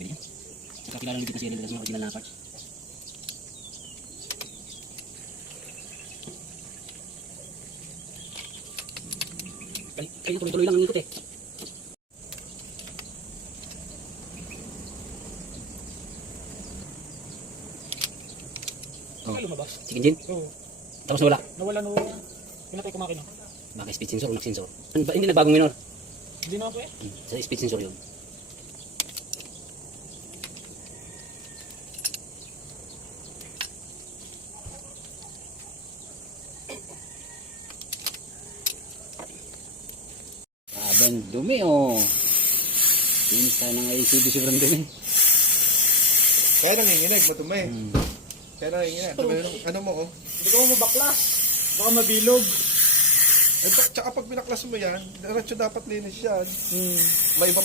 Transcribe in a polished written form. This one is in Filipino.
sabi niya. Saka kilalang ligit na siya rin sa mga original na parts. Kaya tuloy-tuloy lang ang ikot eh. Oh. Ay, lumabas. Chicken gin? Oo. Tapos nawala? Nawala no. Pinatay ko makina. Baka speed sensor o knock sensor. Hindi na bagong minor. Hindi na ako eh. Sa speed sensor yun. Abang dumi oh. Linis tayo ng ICB sobrang dumi. Kaya nanginginig, matumay. Kaya nanginginig. Ano mo oh? Hindi ko mabaklas. Baka mabilog. Tsaka pag binaklas mo yan, diretso dapat linis yan. May iba